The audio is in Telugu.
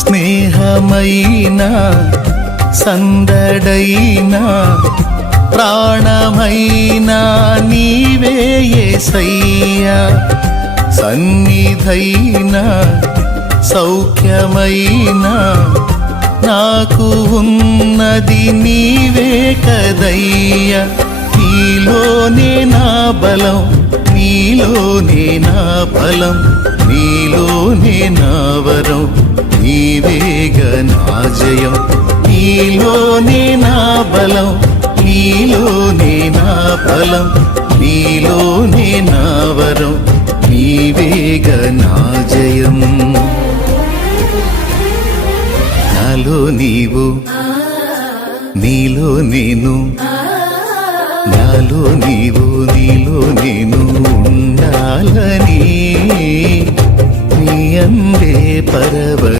స్నేహమైన సందడైనా ప్రాణమైన నీవే యేసయ్యా. సన్నిధైన సౌఖ్యమైన నాకు ఉన్నది నీవే కదయ్యా. నీలోనే నా బలం, నీలోనే నా బలం, నీలోనే నా వరం, నీవేగా నా జయం. నీలోనే నా బలం, నీలోనే నా బలం, నీలోనే నా వరం, నీవేగా నా జయం. నాలో నీవు, నీలో నేను, నాలో నీవు, నీలో నేను ఉండాలని నీ అందే పరవశించాలని